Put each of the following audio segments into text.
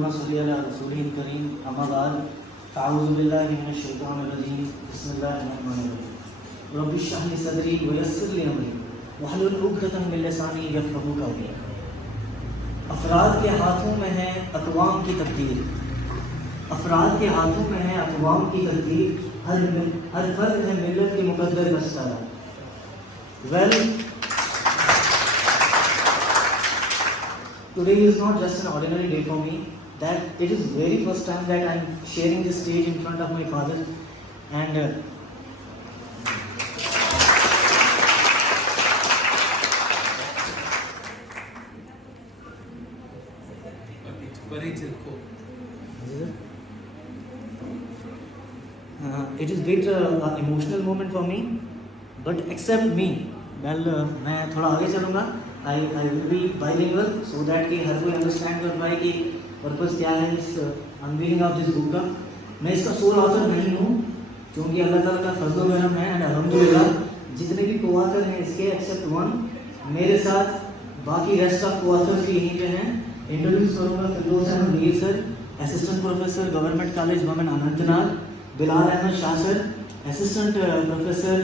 अल्लाहुम्मा सल्ली अला रसूलिल करीम अम्मा बाद अऊज़ु बिल्लाहि मिनश शैतानिर रजीम बिस्मिल्लाहिर रहमानिर रहीम रब्बि इश्रह ली सदरी व यस्सिर ली अमरी वहलुल उक़दतम मिन लिसानी यफ़क़हू क़ौली। अफराद के हाथों में है अक़वाम की तकदीर, अफराद के हाथों में है अक़वाम की तकदीर, हर फ़र्द है मिल्लत के मुक़द्दर का सितारा। Well, today is not just an ordinary day for me. That it is very first time that I am sharing this stage in front of my father, and it is bit emotional moment for me. But except me, well, मैं थोड़ा आगे चलूँगा. I will be bilingual so that कि हर कोई understand कर पाए कि purpose क्या है इस अनवीलिंग ऑफ दिस बुक का. मैं इसका सोल ऑथर नहीं हूँ क्योंकि अल्लाह ताला का फजल व करम है, एंड अल्हम्दुलिल्लाह जितने भी को ऑथर हैं इसके एक्सेप्ट वन मेरे साथ, बाकी रेस्ट ऑफ को ऑथर्स भी यहीं पे हैं. इंट्रोड्यूस करूँगा Firdous Ahmad Mir sir, assistant professor government college women Anantnag. Bilal Ahmad Shah sir, assistant professor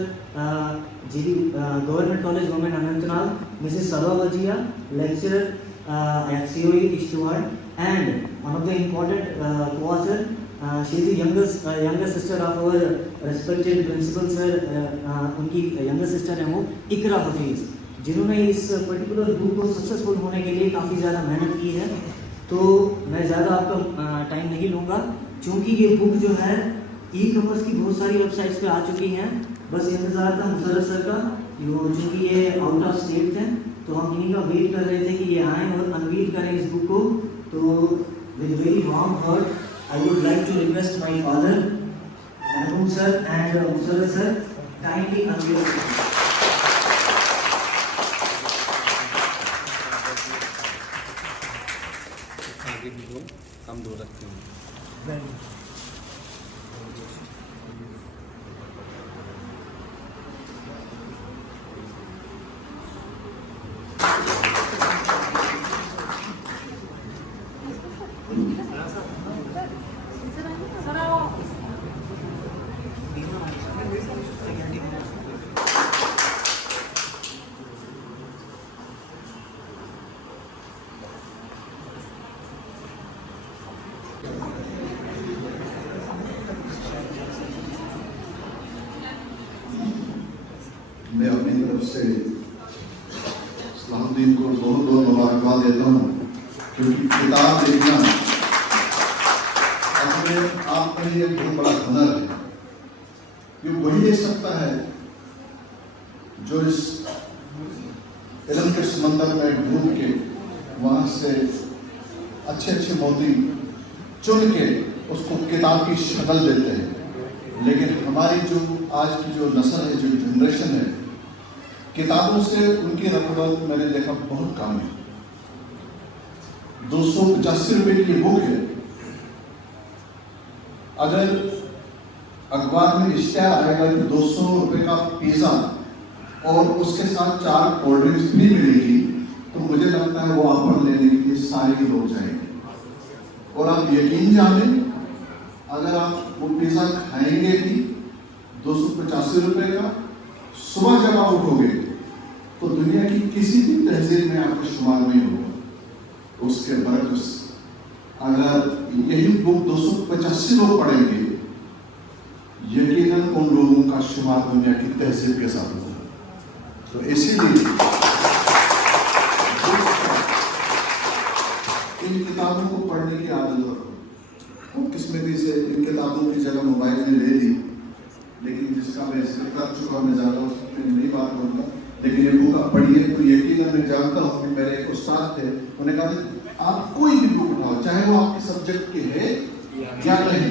government college women Anantnag. Mrs Sarwa Wajiya, lecturer at COE Ishtwad, and one of the important co-author, she is the younger sister of our respected principal sir. उनकी younger sister है वो इकरा हफीज़, जिन्होंने इस particular book को successful होने के लिए काफ़ी ज़्यादा मेहनत की है. तो मैं ज़्यादा आपका टाइम नहीं लूँगा क्योंकि ये बुक जो है ई-कॉमर्स की बहुत सारी वेबसाइट्स पे आ चुकी हैं. बस इंतज़ार था मुशर्रफ सर का, क्योंकि ये आउट ऑफ स्टेट थे तो हम इन्हीं का वेट कर रहे थे कि ये आएँ और अनवील करें इस बुक को. तो with very warm heart I would like to request my father Mahboob sir and Musharraf sir kindly unveil. हम दो रखते हैं. मैं अपनी तरफ से सलाहुद्दीन को बहुत बहुत मुबारकबाद देता हूँ क्योंकि किताब लिखना अपने आप में ही एक बहुत बड़ा हुनर है. ये वही लिख सकता है जो इस इल्म के समंदर में ढूंढ के वहाँ से अच्छे अच्छे मोती चुन के उसको किताब की शक्ल देते हैं. लेकिन हमारी जो आज की जो नस्ल है, जो जनरेशन है, किताबों से उनकी रगबत मैंने देखा बहुत कम है. 285 रुपये की बुक है. अगर अखबार में इश्तिहार आएगा कि 200 रुपये का पिज़्ज़ा और उसके साथ 4 कोल्ड ड्रिंक्स भी मिलेगी तो मुझे लगता है वो ऑफर लेने के लिए सारे लोग जाएंगे. और आप यकीन जाने, अगर आप वो पिज़्ज़ा खाएंगे भी 285 रुपये का, सुबह जब आप उठोगे तो दुनिया की किसी भी तहजीब में आपका शुमार नहीं होगा. उसके बरक्स अगर यही बुक 285 लोग पढ़ेंगे, यकीनन उन लोगों का शुमार दुनिया की तहजीब के साथ होगा. तो इसीलिए इन किताबों को पढ़ने की आदत रखो. किस्मती से इन किताबों की जगह मोबाइल में ले ली, लेकिन जिसका मैं जिक्र कर चुका, मैं ज़्यादा उस पर नहीं बात करूँगा. लेकिन ये बुक आप पढ़िए तो यकीनन मैं जानता हूँ कि मेरे एक उस्ताद थे, उन्होंने कहा आप कोई भी बुक उठाओ, चाहे वो आपके सब्जेक्ट की है या नहीं,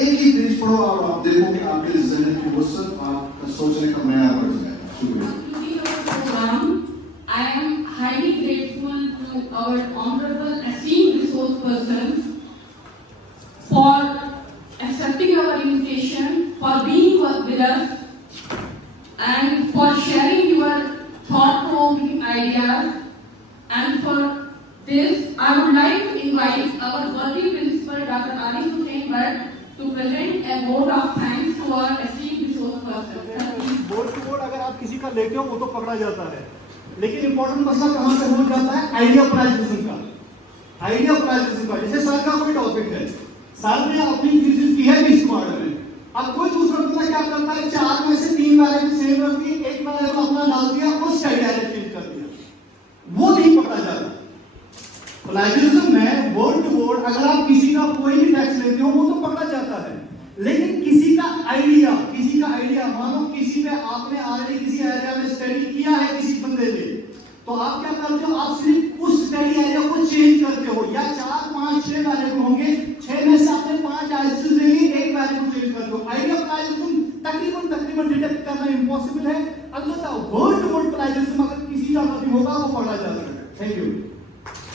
एक ही पेज पढ़ो और आप देखो कि आपके ज़हन की वसअत, आपका सोचने का मयार बढ़ जाएगा. शुक्रिया. I am highly grateful to our honorable esteemed resource person for accepting our invitation, for being with us, and for sharing your thought-provoking ideas. And for this, I would like to invite our worthy vote of thanks to our esteemed resource person. Board to board अगर आप किसी का लेते हो वो तो पकड़ा जाता है, लेकिन इंपॉर्टेंट मसला कहां से हो जाता है? आइडिया प्राइजेशन का। आइडिया प्राइजेशन का, जैसे सर का कोई टॉपिक है, सर ने अपनी थीसिस की है 20 मार्क में, अब कोई दूसरा बंदा क्या करता है, 4 में से 3 वैल्यू सेम रख दी, एक वैल्यू को अपना डाल दिया, उस आइडिया ने चेंज कर दिया, वो नहीं पकड़ा जाता। प्लेजरिज्म में बोर्ड टू बोर्ड अगर आप किसी का कोई भी टैक्स लेते हो वो तो पकड़ा जाता है, लेकिन किसी का आइडिया मानो किसी पे आपने ऑलरेडी किसी एरिया में स्टडी किया है किसी बंदे ने, तो आप क्या करते हो, आप सिर्फ उस स्टडी एरिया को चेंज